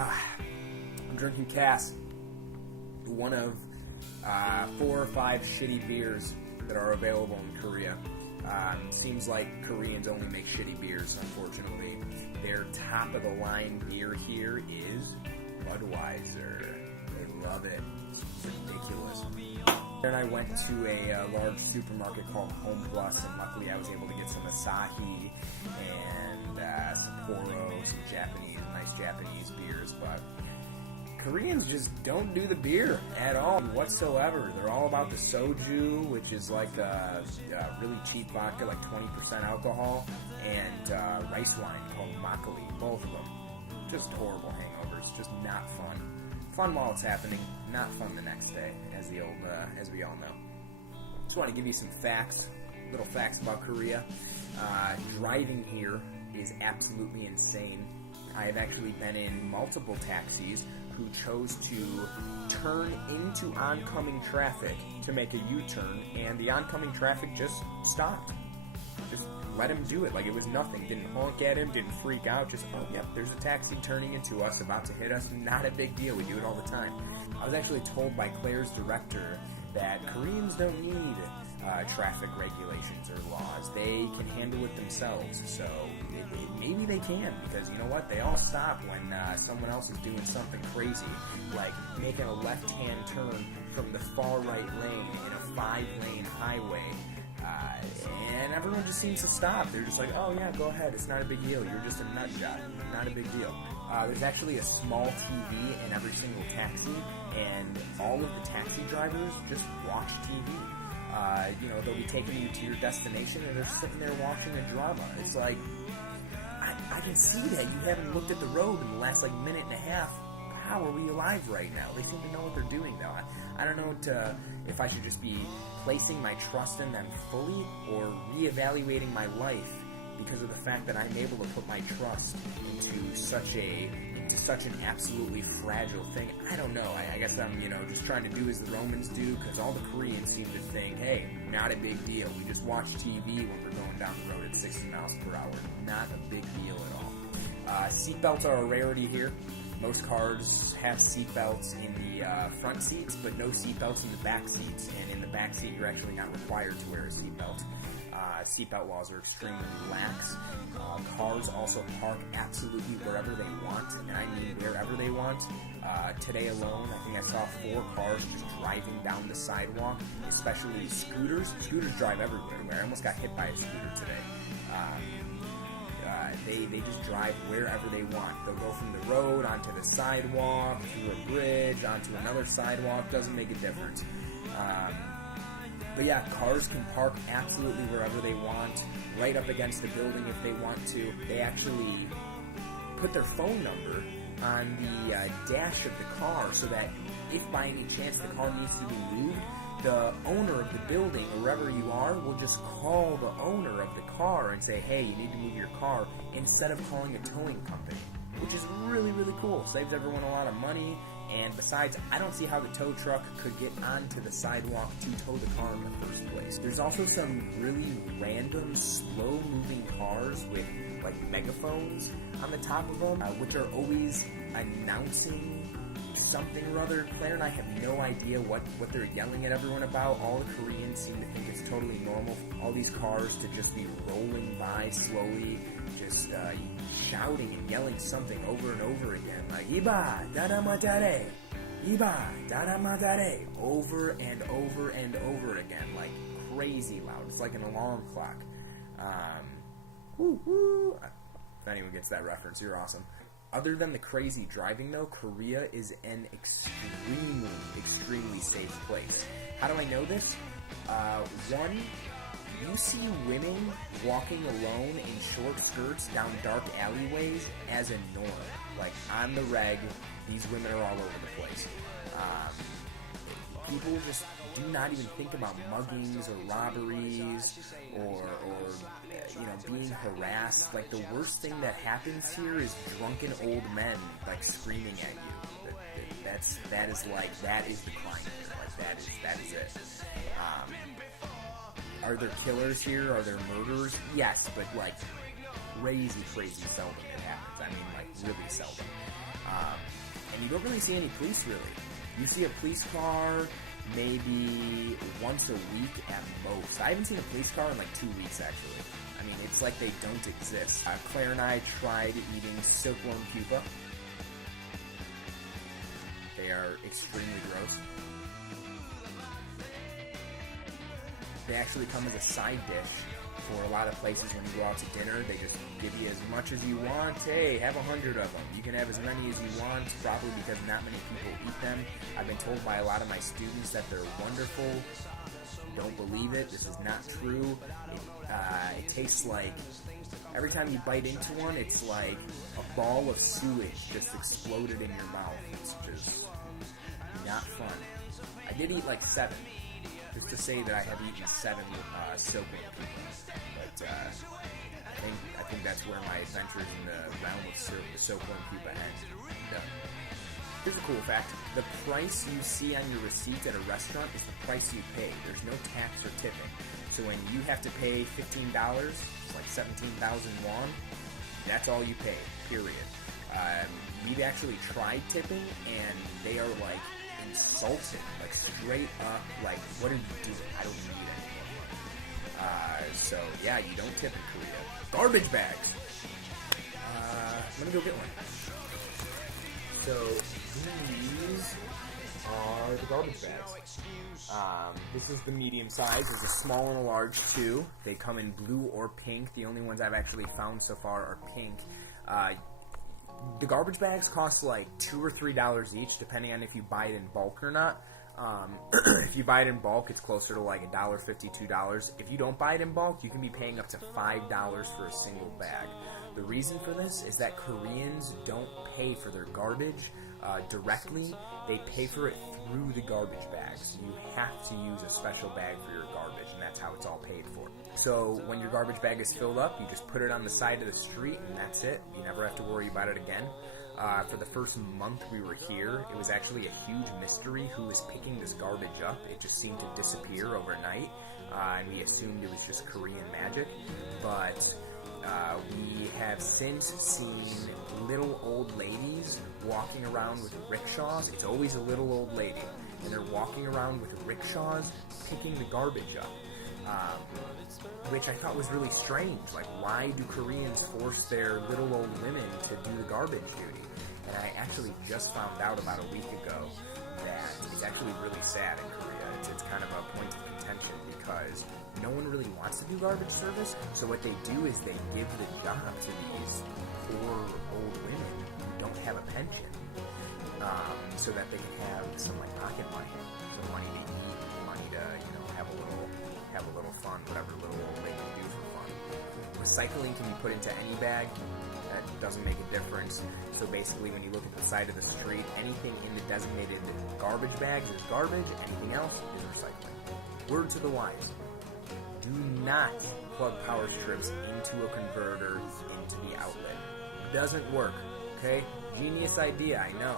I'm drinking Cass, one of 4 or 5 shitty beers that are available in Korea. Seems like Koreans only make shitty beers, unfortunately. Their top-of-the-line beer here is Budweiser. They love it. It's ridiculous. Then I went to a large supermarket called Home Plus, and luckily I was able to get some Asahi and Sapporo, some nice Japanese beers, but Koreans just don't do the beer at all whatsoever. They're all about the soju, which is like a really cheap vodka, like 20% alcohol, and rice wine called makgeolli, both of them. Just horrible hangovers, just not fun. Fun while it's happening, not fun the next day, as we all know. Just want to give you some facts, little facts about Korea. Driving here is absolutely insane. I have actually been in multiple taxis who chose to turn into oncoming traffic to make a U-turn, and the oncoming traffic just stopped. Just let him do it like it was nothing. Didn't honk at him, didn't freak out. Just, oh, yep, there's a taxi turning into us, about to hit us. Not a big deal. We do it all the time. I was actually told by Claire's director that Koreans don't need traffic regulations or laws. They can handle it themselves. So maybe they can, because you know what? They all stop when someone else is doing something crazy, like making a left-hand turn from the far right lane in a 5-lane highway. And everyone just seems to stop. They're just like, oh yeah, go ahead. It's not a big deal. You're just a nut job. Not a big deal. There's actually a small TV in every single taxi, and all of the taxi drivers just watch TV. They'll be taking you to your destination, and they're sitting there watching a drama. It's like, I can see that you haven't looked at the road in the last minute and a half. How are we alive right now? They seem to know what they're doing, though. I don't know if I should just be placing my trust in them fully or reevaluating my life because of the fact that I'm able to put my trust into such an absolutely fragile thing. I don't know. I guess I'm, just trying to do as the Romans do, because all the Koreans seem to think, hey, not a big deal. We just watch TV when we're going down the road at 60 miles per hour. Not a big deal at all. Seatbelts are a rarity here. Most cars have seatbelts in the front seats, but no seatbelts in the back seats. And in the back seat, you're actually not required to wear a seatbelt. Seatbelt laws are extremely lax. Cars also park absolutely wherever they want, and I mean wherever they want. Today alone, I think I saw 4 cars just driving down the sidewalk, especially scooters. Scooters drive everywhere. I almost got hit by a scooter today. They just drive wherever they want. They'll go from the road onto the sidewalk, through a bridge, onto another sidewalk. Doesn't make a difference. But yeah, cars can park absolutely wherever they want, right up against the building if they want to. They actually put their phone number on the dash of the car so that if by any chance the car needs to be moved, the owner of the building, or wherever you are, will just call the owner of the car and say, hey, you need to move your car, instead of calling a towing company, which is really, really cool. Saves everyone a lot of money. And besides, I don't see how the tow truck could get onto the sidewalk to tow the car in the first place. There's also some really random, slow-moving cars with, megaphones on the top of them, which are always announcing something or other. Claire and I have no idea what they're yelling at everyone about. All the Koreans seem to think it's totally normal. All these cars to just be rolling by slowly, just shouting and yelling something over and over again, like "Iba daramatare, Iba daramatare," over and over and over again, like crazy loud. It's like an alarm clock. If anyone gets that reference, you're awesome. Other than the crazy driving, though, Korea is an extremely, extremely safe place. How do I know this? One, you see women walking alone in short skirts down dark alleyways as a norm. Like, on the reg, these women are all over the place. People just do not even think about muggings or robberies or being harassed. Like, the worst thing that happens here is drunken old men, screaming at you. That is the crime here. That is it. Are there killers here? Are there murderers? Yes, but, crazy seldom it happens. I mean, like, really seldom. And you don't really see any police, really. You see a police car maybe once a week at most. I haven't seen a police car in like 2 weeks, actually. I mean, it's like they don't exist. Claire and I tried eating silkworm pupa. They are extremely gross. They actually come as a side dish for a lot of places when you go out to dinner. They just give you as much as you want. Hey, have 100 of them. You can have as many as you want, probably because not many people eat them. I've been told by a lot of my students that they're wonderful. Don't believe it. This is not true. It tastes like, every time you bite into one, it's like a ball of sewage just exploded in your mouth. It's just not fun. I did eat like 7, just to say that I have eaten 7 silkworm pupas. But I think that's where my adventures in the realm of silkworm pupa end. Here's a cool fact. The price you see on your receipt at a restaurant is the price you pay. There's no tax or tipping. So when you have to pay $15, it's like 17,000 won, that's all you pay, period. We've actually tried tipping, and they are like insulted, like straight up, like, what are you doing? I don't need it anymore. So yeah, you don't tip in Korea. Garbage bags. Let me go get one. So these are the garbage bags. This is the medium size. There's a small and a large too. They come in blue or pink. The only ones I've actually found so far are pink. The garbage bags cost like $2 or $3 each, depending on if you buy it in bulk or not. If you buy it in bulk, it's closer to like $1.50, $2. If you don't buy it in bulk, you can be paying up to $5 for a single bag. The reason for this is that Koreans don't pay for their garbage directly. They pay for it through the garbage bags. You have to use a special bag for your garbage, and that's how it's all paid for. So when your garbage bag is filled up, you just put it on the side of the street, and that's it. You never have to worry about it again. For the first month we were here, it was actually a huge mystery who was picking this garbage up. It just seemed to disappear overnight, and we assumed it was just Korean magic. But we have since seen little old ladies walking around with rickshaws. It's always a little old lady, and they're walking around with rickshaws picking the garbage up. Which I thought was really strange. Like, why do Koreans force their little old women to do the garbage duty? And I actually just found out about a week ago that it's actually really sad in Korea. It's kind of a point of contention because no one really wants to do garbage service. So what they do is they give the job to these poor old women who don't have a pension, so that they can have some like pocket money, some money to eat, money to have a little fun, whatever little old lady can do for fun. Recycling can be put into any bag. That doesn't make a difference. So basically, when you look at the side of the street, anything in the designated garbage bags is garbage. Anything else is recycling. Word to the wise: do not plug power strips into a converter into the outlet. Doesn't work. Okay? Genius idea, I know.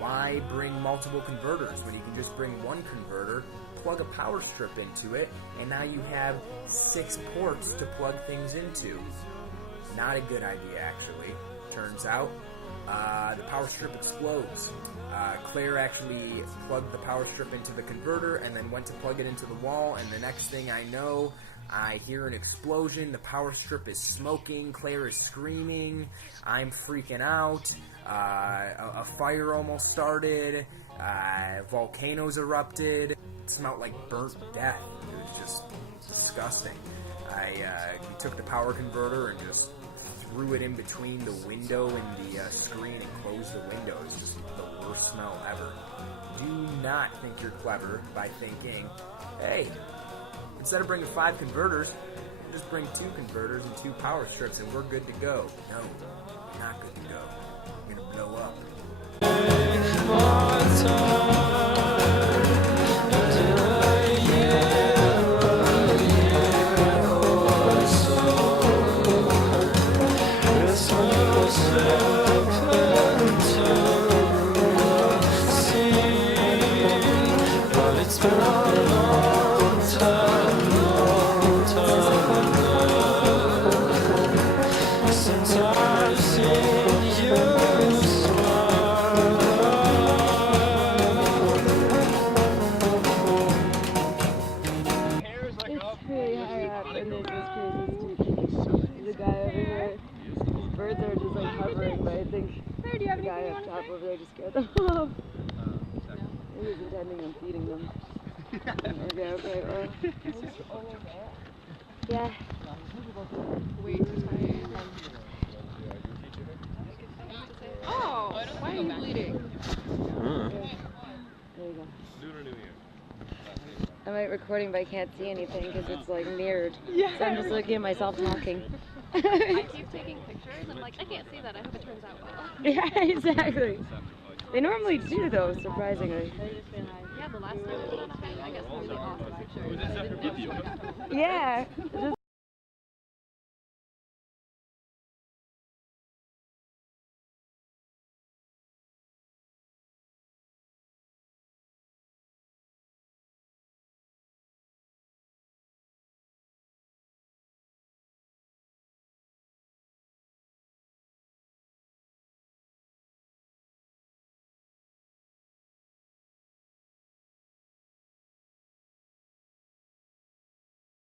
Why bring multiple converters when you can just bring one converter, plug a power strip into it, and now you have 6 ports to plug things into? Not a good idea, actually. Turns out, the power strip explodes. Claire actually plugged the power strip into the converter and then went to plug it into the wall, and the next thing I know, I hear an explosion. The power strip is smoking. Claire is screaming. I'm freaking out. A fire almost started. Volcanoes erupted. It smelled like burnt death. It was just disgusting. We took the power converter and just threw it in between the window and the screen and closed the window. It's just the worst smell ever. Do not think you're clever by thinking, hey, instead of bringing 5 converters, just bring 2 converters and 2 power strips and we're good to go. No, not good to go. We're going to blow up. birds are just like hovering, but I think Claire, do you have the guy anything you up want to top say? over there just scared them off. He was intending on feeding them. Okay, well. Yeah. Way too tight. Oh, why are you bleeding? There you go. I'm like recording, but I can't see anything because it's like mirrored. Yeah. So I'm just looking at myself talking. I keep taking pictures. I'm like, I can't see that. I hope it turns out well. Yeah, exactly. They normally do though, surprisingly. Yeah, the last time I was on a hike, I got some really awesome pictures. I didn't know. Yeah.